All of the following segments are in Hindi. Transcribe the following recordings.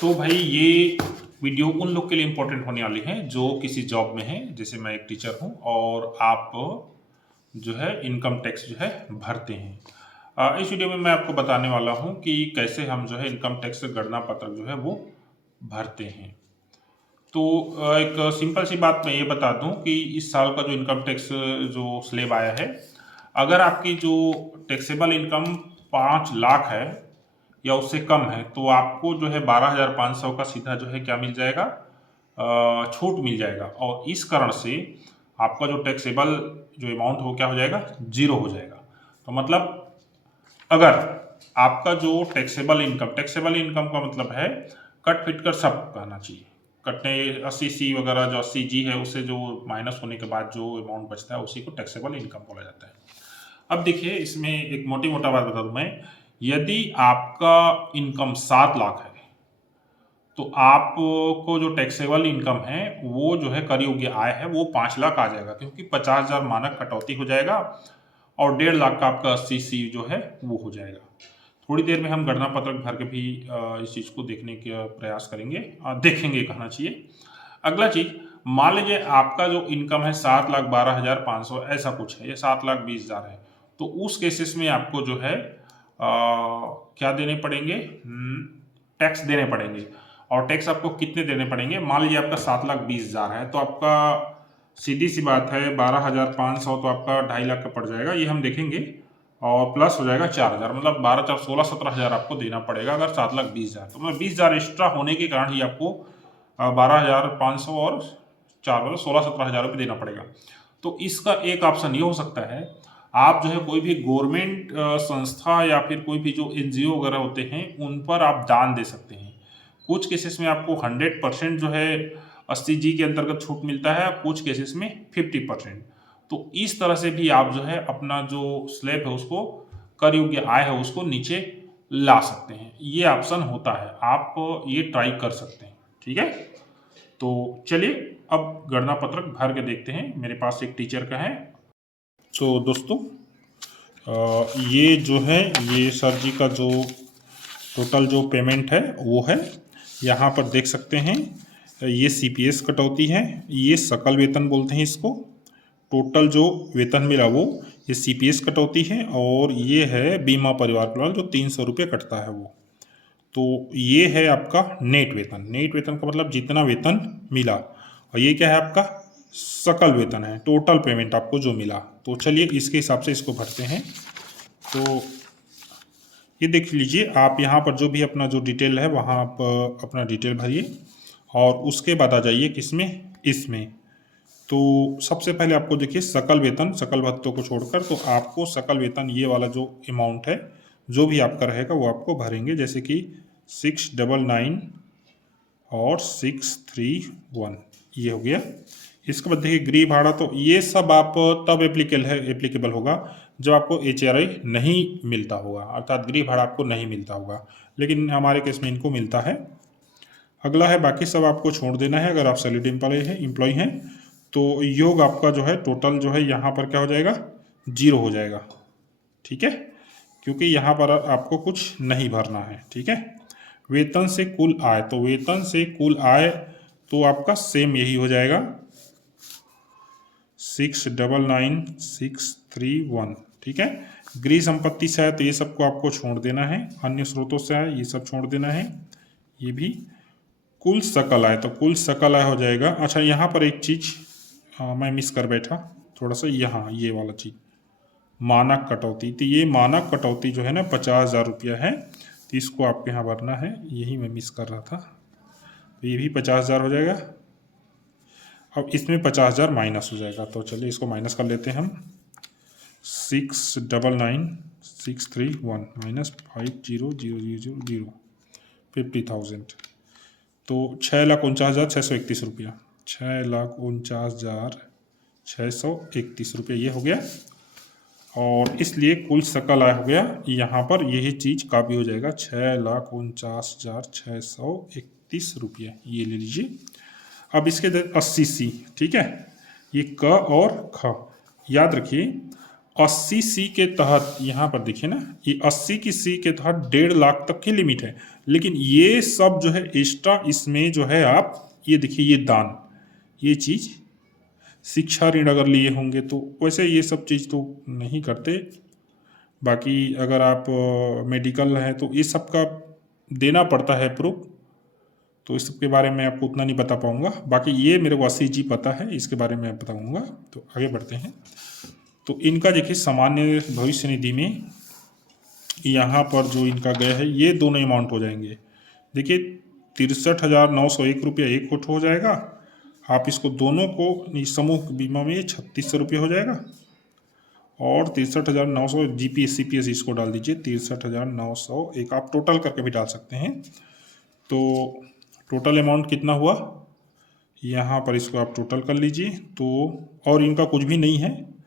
तो भाई ये वीडियो उन लोग के लिए इम्पोर्टेंट होने वाली है जो किसी जॉब में है, जैसे मैं एक टीचर हूँ और आप जो है इनकम टैक्स जो है भरते हैं। इस वीडियो में मैं आपको बताने वाला हूँ कि कैसे हम जो है इनकम टैक्स गणना पत्रक जो है वो भरते हैं। तो एक सिंपल सी बात मैं ये बता दूं कि इस साल का जो इनकम टैक्स जो स्लेब आया है, अगर आपकी जो टैक्सेबल इनकम 5 लाख है या उससे कम है तो आपको जो है 12,500 का सीधा जो है क्या मिल जाएगा, छूट मिल जाएगा। और इस कारण से आपका जो टैक्सेबल जो अमाउंट हो क्या हो जाएगा, जीरो हो जाएगा। तो मतलब अगर आपका जो टैक्सेबल इनकम का मतलब है कट पिट कर सब कहना चाहिए, कटने 80C वगैरह जो 80G है उससे जो माइनस होने के बाद जो अमाउंट बचता है उसी को टैक्सेबल इनकम बोला जाता है। अब देखिए इसमें एक मोटी मोटा बात बता दूं मैं, यदि आपका इनकम 7 लाख है तो आपको जो टैक्सेबल इनकम है वो जो है कर योग्य आय है वो 5 लाख आ जाएगा, क्योंकि 50,000 मानक कटौती हो जाएगा और 1.5 लाख का आपका 80C जो है वो हो जाएगा। थोड़ी देर में हम गणना पत्रक भर के भी इस चीज़ को देखने का प्रयास करेंगे, देखेंगे कहना चाहिए। अगला चीज, मान लीजिए आपका जो इनकम है 7,12,500 ऐसा कुछ है, या 7,20,000 है, तो उस केसेस में आपको जो है क्या देने पड़ेंगे, टैक्स देने पड़ेंगे। और टैक्स आपको कितने देने पड़ेंगे, मान लीजिए आपका 7,20,000 है तो आपका सीधी सी बात है 12,500 तो आपका 2.5 लाख का पड़ जाएगा, ये हम देखेंगे। और प्लस हो जाएगा 4,000, मतलब 12,416-17,000 आपको देना पड़ेगा अगर 7,20,000, तो मतलब 20,000 एक्स्ट्रा होने के कारण ही आपको 12,500 और 4 मतलब 16-17,000 रुपये देना पड़ेगा। तो इसका एक ऑप्शन ये हो सकता है, आप जो है कोई भी गवर्नमेंट संस्था या फिर कोई भी जो NGO वगैरह होते हैं उन पर आप दान दे सकते हैं। कुछ केसेस में आपको 100% जो है 80G के अंतर्गत छूट मिलता है, कुछ केसेस में 50%। तो इस तरह से भी आप जो है अपना जो स्लैब है उसको, कर योग्य आय है उसको नीचे ला सकते हैं। ये ऑप्शन होता है, आप ये ट्राई कर सकते हैं। ठीक है, तो चलिए अब गणना पत्रक भर के देखते हैं, मेरे पास एक टीचर का है। तो दोस्तों ये जो है ये सर जी का जो टोटल जो पेमेंट है वो है, यहाँ पर देख सकते हैं। ये CPS कटौती है, ये सकल वेतन बोलते हैं इसको। टोटल जो वेतन मिला वो ये CPS कटौती है, और ये है बीमा परिवार कल्याण जो 300 रुपये कटता है वो। तो ये है आपका नेट वेतन। नेट वेतन का मतलब जितना वेतन मिला, और ये क्या है आपका सकल वेतन है, टोटल पेमेंट आपको जो मिला। तो चलिए इसके हिसाब से इसको भरते हैं। तो ये देख लीजिए आप यहाँ पर जो भी अपना जो डिटेल है वहाँ आप अपना डिटेल भरिए और उसके बाद आ जाइए किसमें, इसमें। तो सबसे पहले आपको देखिए सकल वेतन, सकल भत्तों को छोड़कर तो आपको सकल वेतन ये वाला जो अमाउंट है जो भी आपका रहेगा वो आपको भरेंगे, जैसे कि 699 और 631 ये हो गया। इसके बाद देखिए गृह भाड़ा, तो ये सब आप तब एप्लीकेबल होगा जब आपको HRI नहीं मिलता होगा, अर्थात गृह भाड़ा आपको नहीं मिलता होगा, लेकिन हमारे केस में इनको मिलता है। अगला है बाकी सब आपको छोड़ देना है अगर आप सैलरीड एम्प्लॉय हैं। तो योग आपका जो है टोटल जो है यहाँ पर क्या हो जाएगा, जीरो हो जाएगा। ठीक है, क्योंकि यहाँ पर आपको कुछ नहीं भरना है। ठीक है, वेतन से कुल आय, तो वेतन से कुल आय तो आपका सेम यही हो जाएगा 699,631। ठीक है, गृह संपत्ति से आए तो ये सबको आपको छोड़ देना है, अन्य स्रोतों से आए ये सब छोड़ देना है, ये भी। कुल सकल आय, तो कुल सकल आय हो जाएगा। अच्छा यहाँ पर एक चीज़ मैं मिस कर बैठा थोड़ा सा, यहाँ ये वाला चीज़ मानक कटौती, तो ये मानक कटौती जो है ना 50,000 रुपया है, तो इसको आपके यहाँ भरना है, यही मैं मिस कर रहा था। तो ये भी 50,000 हो जाएगा। अब इसमें 50,000 माइनस हो जाएगा, तो चलिए इसको माइनस कर लेते हैं हम। 699,631 माइनस 50,000 50,000, तो 6,49,631 रुपया, 6,49,631 रुपये ये हो गया। और इसलिए कुल सकल आय हो गया, यहाँ पर यही चीज़ का भी हो जाएगा 6,49,631 रुपये, ये ले लीजिए। अब इसके 80C, ठीक है, ये क और ख याद रखिए। 80C के तहत यहाँ पर देखिए ना, ये 80 की सी के तहत 1.5 लाख तक की लिमिट है। लेकिन ये सब जो है एक्स्ट्रा, इसमें जो है आप ये देखिए, ये दान, ये चीज़ शिक्षा ऋण अगर लिए होंगे तो वैसे ये सब चीज़ तो नहीं करते। बाकी अगर आप मेडिकल है तो ये सब का देना पड़ता है प्रूफ, तो इस सब के बारे में आपको उतना नहीं बता पाऊँगा। बाकी ये मेरे को 80G पता है, इसके बारे में बताऊँगा। तो आगे बढ़ते हैं। तो इनका देखिए सामान्य भविष्य निधि में यहाँ पर जो इनका गया है, ये दोनों अमाउंट हो जाएंगे। देखिए 63,901 रुपया एक कोट हो जाएगा। आप इसको दोनों को समूह बीमा में 3600 रुपये हो जाएगा। और 63,900 GPS CPS इसको डाल दीजिए, 63,901 आप टोटल करके भी डाल सकते हैं। तो टोटल अमाउंट कितना हुआ, यहाँ पर इसको आप टोटल कर लीजिए। तो और इनका कुछ भी नहीं है,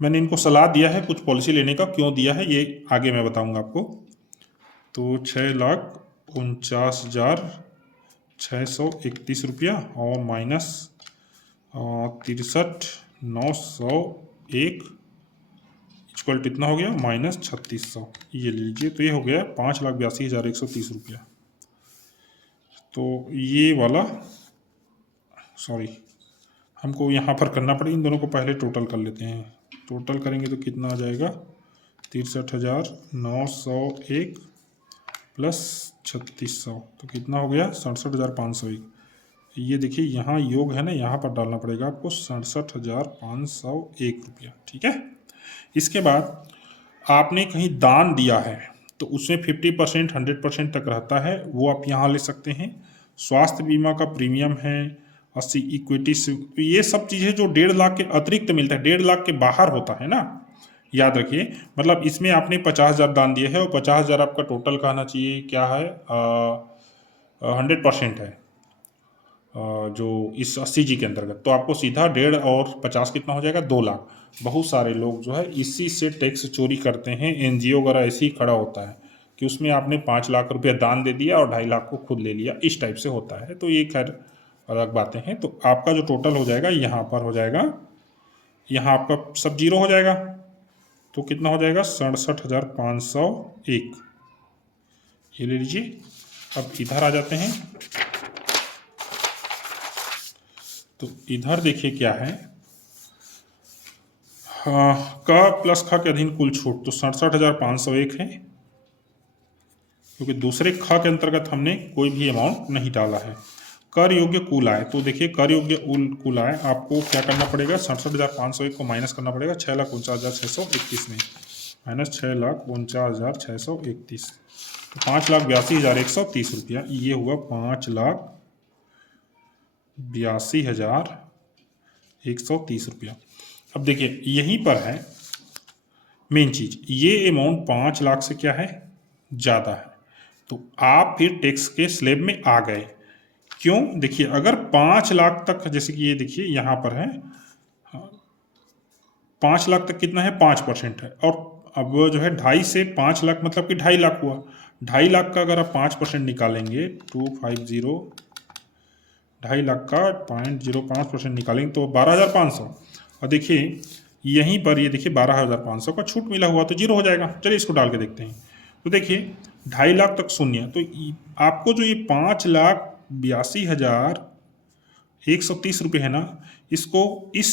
मैंने इनको सलाह दिया है कुछ पॉलिसी लेने का, क्यों दिया है ये आगे मैं बताऊंगा आपको। तो 6,49,631 रुपया और माइनस 63,901 इक्वल कितना हो गया, माइनस 3600, ये ले लीजिए। तो ये हो गया 5,82,130 रुपया। तो ये वाला सॉरी हमको यहाँ पर करना पड़ेगा, इन दोनों को पहले टोटल कर लेते हैं। टोटल करेंगे तो कितना आ जाएगा, 63,901 प्लस 3600, तो कितना हो गया 67,501। ये देखिए यहाँ योग है ना, यहाँ पर डालना पड़ेगा आपको 67,501 रुपया, ठीक है। इसके बाद आपने कहीं दान दिया है तो उसमें 50% 100% तक रहता है, वो आप यहाँ ले सकते हैं। स्वास्थ्य बीमा का प्रीमियम है 80, इक्विटी से ये सब चीज़ें जो 1.5 लाख के अतिरिक्त मिलता है, 1.5 लाख के बाहर होता है ना, याद रखिए। मतलब इसमें आपने 50,000 दान दिए है और 50,000 आपका टोटल कहना चाहिए क्या है, 100% है जो इस 80G के अंतर्गत। तो आपको सीधा 1.5 और 50 कितना हो जाएगा, 2 लाख। बहुत सारे लोग जो है इसी से टैक्स चोरी करते हैं, NGO वगैरह ऐसे ही खड़ा होता है कि उसमें आपने 5 लाख रुपया दान दे दिया और 2.5 लाख को खुद ले लिया, इस टाइप से होता है। तो ये खैर अलग बातें हैं। तो आपका जो टोटल हो जाएगा यहाँ पर हो जाएगा, यहाँ आपका सब जीरो हो जाएगा। तो कितना हो जाएगा 67,501, ये ले लीजिए। अब इधर आ जाते हैं। तो इधर देखिए क्या है, क प्लस ख के अधीन कुल छूट, तो 67,501 है, क्योंकि दूसरे ख के अंतर्गत हमने कोई भी अमाउंट नहीं डाला है। कर योग्य कुल आय, तो देखिए कर योग्य कुल आय आपको क्या करना पड़ेगा, 67,501 को माइनस करना पड़ेगा 6,49,631 में, माइनस 6,49,631, तो 5,82,130 रुपया, ये हुआ 5,82,130 रुपया। अब देखिए यहीं पर है मेन चीज, ये अमाउंट 5 लाख से क्या है, ज़्यादा है, तो आप फिर टैक्स के स्लैब में आ गए। क्यों, देखिए अगर 5 लाख तक, जैसे कि ये देखिए यहाँ पर है 5 लाख तक कितना है, 5% है। और अब जो है 2.5 से 5 लाख मतलब कि 2.5 लाख हुआ। 2.5 लाख का अगर आप 5% निकालेंगे 250, 2.5 लाख का 0.05% निकालेंगे तो 12,500। और देखिए यहीं पर ये देखिए 12,500 का छूट मिला हुआ, तो जीरो हो जाएगा। चलिए इसको डाल के देखते हैं। तो देखिए 2.5 लाख तक शून्य, तो आपको जो ये 5,82,130 रुपये है ना, इसको इस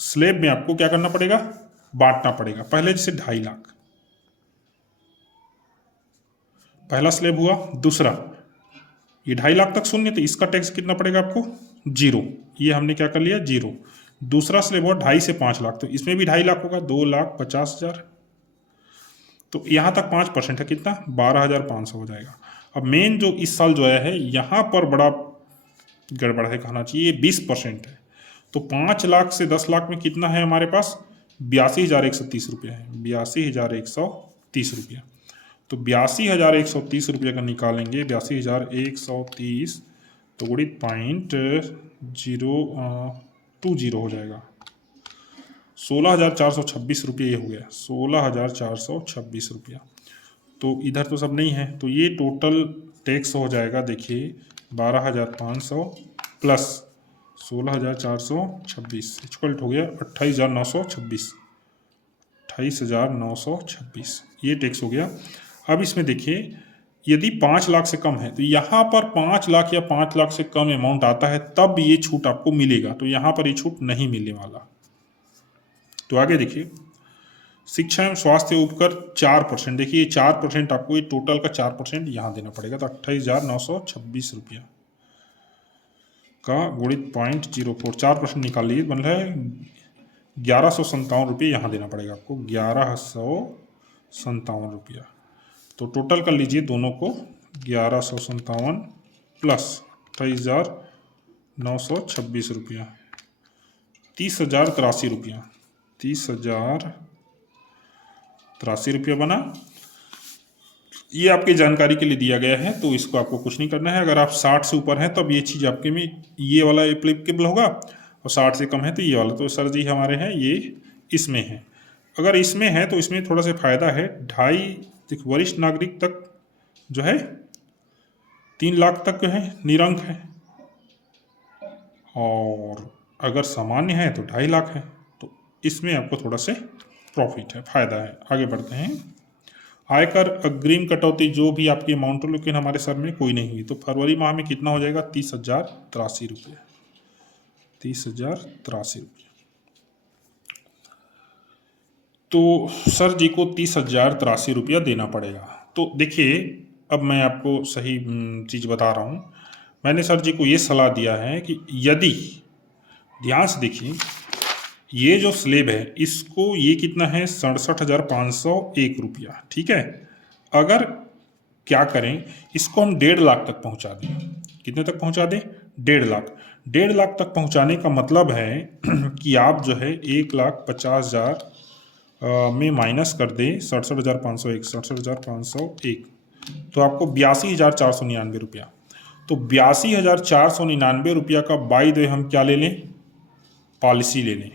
स्लैब में आपको क्या करना पड़ेगा, बांटना पड़ेगा। पहले जैसे 2.5 लाख पहला स्लैब हुआ, दूसरा ये 2.5 लाख तक शून्य, तो इसका टैक्स कितना पड़ेगा आपको, जीरो। ये हमने क्या कर लिया, जीरो। दूसरा स्लैब हुआ 2.5 से 5 लाख, तो इसमें भी 2.5 लाख होगा, 2,50,000। तो यहाँ तक 5% है, कितना 12,500 हो जाएगा। अब मेन जो इस साल जो आया है यहाँ पर बड़ा गड़बड़ है, कहना चाहिए 20% है। तो 5 लाख से 10 लाख में कितना है हमारे पास, 82,130 रुपया है, 82,130 रुपया। तो 82,130 रुपये का निकालेंगे, 82,130 तो गुणित 0.020 हो जाएगा, 16,426 रुपये ये हो गया, 16,426 रुपया। तो इधर तो सब नहीं है, तो ये टोटल टैक्स हो जाएगा, देखिए 12,500 प्लस 16,426 इक्वल हो गया 28,926, 28,926 ये टैक्स हो गया। अब इसमें देखिए, यदि 5 लाख से कम है तो यहाँ पर 5 लाख या 5 लाख से कम अमाउंट आता है तब ये छूट आपको मिलेगा, तो यहाँ पर ये छूट नहीं मिलने वाला। तो आगे देखिए, शिक्षा एवं स्वास्थ्य उपकर 4%, देखिए 4% आपको, ये टोटल का 4% यहाँ देना पड़ेगा। तो 28,926 रुपया का गुणित 0.04, 4% निकाल लीजिए, बन रहा है 1157 रुपये यहाँ देना पड़ेगा आपको, 1157 रुपया। तो टोटल कर लीजिए दोनों को, 1157 प्लस 28,926 रुपया, 30,083 रुपया, 30,083 रुपया बना। ये आपकी जानकारी के लिए दिया गया है, तो इसको आपको कुछ नहीं करना है। अगर आप 60 से ऊपर हैं तब ये चीज़ आपके में ये वाला एप्लीकेबल होगा, और 60 से कम है तो ये वाला। तो सर जी हमारे हैं ये इसमें है, अगर इसमें है तो इसमें थोड़ा सा फ़ायदा है। 2.5 वरिष्ठ नागरिक तक जो है 3 लाख तक जो है निरंक है, और अगर सामान्य है तो 2.5 लाख है। तो इसमें आपको थोड़ा से प्रॉफिट है, फ़ायदा है। आगे बढ़ते हैं। आयकर अग्रिम कटौती जो भी आपकी अमाउंट हो, लेकिन हमारे सर में कोई नहीं हुई। तो फरवरी माह में कितना हो जाएगा, 30,083 रुपये, 30,083 रुपये। तो सर जी को 30,083 रुपया देना पड़ेगा। तो देखिए, अब मैं आपको सही चीज़ बता रहा हूँ। मैंने सर जी को ये सलाह दिया है कि यदि, ध्यान से देखिए, ये जो स्लेब है इसको, ये कितना है, 67,501 रुपया, ठीक है। अगर क्या करें, इसको हम 1.5 लाख तक पहुंचा दें। कितने तक पहुंचा दें, 1.5 लाख। 1.5 लाख तक पहुंचाने का मतलब है कि आप जो है 1,50,000 में माइनस कर दें 67,501, 67,501, तो आपको 82,499 रुपया। तो 82,499 रुपया का बाई दे हम क्या ले लें, पॉलिसी ले लें,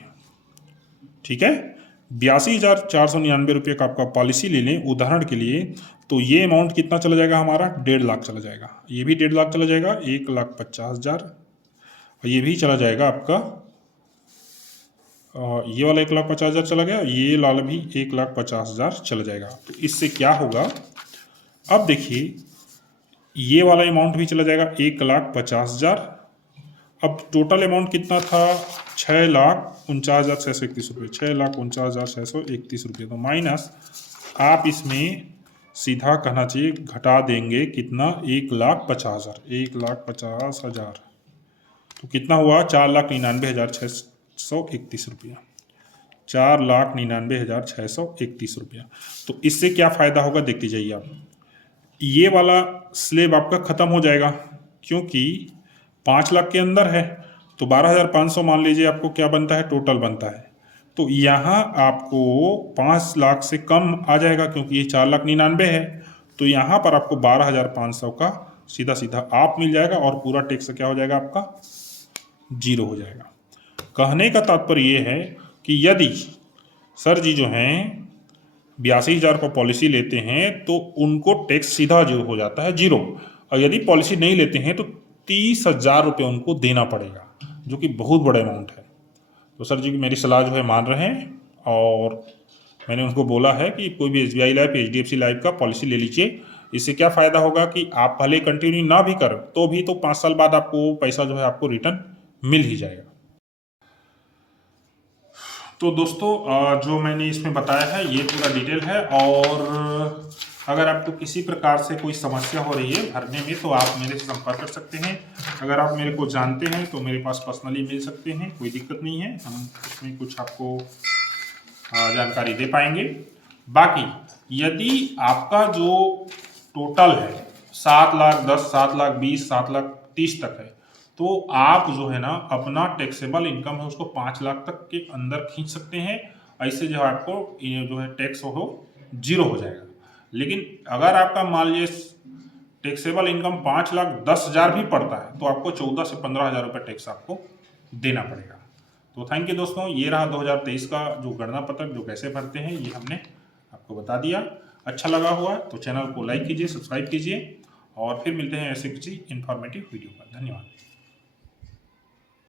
ठीक है। 82,499 रुपये का आपका पॉलिसी ले लें उदाहरण के लिए। तो ये अमाउंट कितना चला जाएगा हमारा, 1.5 लाख चला जाएगा। ये भी 1.5 लाख चला जाएगा, 1,50,000। ये भी चला जाएगा आपका, ये वाला 1,50,000 चला गया, ये वाला भी 1,50,000 चला जाएगा। तो इससे क्या होगा, अब देखिए, ये वाला अमाउंट भी चला जाएगा 1,50,000। अब टोटल अमाउंट कितना था, 6,49,631 रुपये, 6,49,631 रुपये। तो माइनस आप इसमें सीधा कहना चाहिए घटा देंगे कितना, 1,50,000, 1,50,000। तो कितना हुआ, 4,99,631 रुपया, 4,99,631 रुपया। तो इससे क्या फ़ायदा होगा, देखते जाइए आप। ये वाला स्लेब आपका ख़त्म हो जाएगा, क्योंकि 5 लाख के अंदर है। तो 12,500 मान लीजिए आपको क्या बनता है, टोटल बनता है। तो यहाँ आपको 5 लाख से कम आ जाएगा, क्योंकि ये 4,99,000 है। तो यहाँ पर आपको 12,500 का सीधा सीधा आप मिल जाएगा, और पूरा टैक्स क्या हो जाएगा आपका, 0 हो जाएगा। कहने का तात्पर्य ये है कि यदि सर जी जो हैं 82,000 का पॉलिसी लेते हैं तो उनको टैक्स सीधा जो हो जाता है 0, और यदि पॉलिसी नहीं लेते हैं तो 30,000 रुपये उनको देना पड़ेगा, जो कि बहुत बड़ा अमाउंट है। तो सर जी की मेरी सलाह जो है मान रहे हैं, और मैंने उनको बोला है कि कोई भी SBI लाइफ, HDFC लाइफ का पॉलिसी ले लीजिए। इससे क्या फ़ायदा होगा कि आप भले कंटिन्यू ना भी करें तो भी, तो 5 साल बाद आपको पैसा जो है आपको रिटर्न मिल ही जाएगा। तो दोस्तों, जो मैंने इसमें बताया है ये पूरा डिटेल है, और अगर आपको किसी प्रकार से कोई समस्या हो रही है भरने में तो आप मेरे से संपर्क कर सकते हैं। अगर आप मेरे को जानते हैं तो मेरे पास पर्सनली मिल सकते हैं, कोई दिक्कत नहीं है, हम उसमें कुछ आपको जानकारी दे पाएंगे। बाकी यदि आपका जो टोटल है 7,10,000, 7,20,000, 7,30,000 तक है, तो आप जो है ना अपना टैक्सेबल इनकम है उसको 5 लाख तक के अंदर खींच सकते हैं। ऐसे जो है आपको ये जो है टैक्स हो 0 हो जाएगा। लेकिन अगर आपका मान लीजिए टैक्सेबल इनकम 5,10,000 भी पड़ता है तो आपको 14 से 15,000 रुपये टैक्स आपको देना पड़ेगा। तो थैंक यू दोस्तों, ये रहा 2023 का जो गणना पत्रक जो कैसे भरते हैं ये हमने आपको बता दिया। अच्छा लगा हुआ तो चैनल को लाइक कीजिए, सब्सक्राइब कीजिए, और फिर मिलते हैं ऐसे किसी इन्फॉर्मेटिव वीडियो पर। धन्यवाद।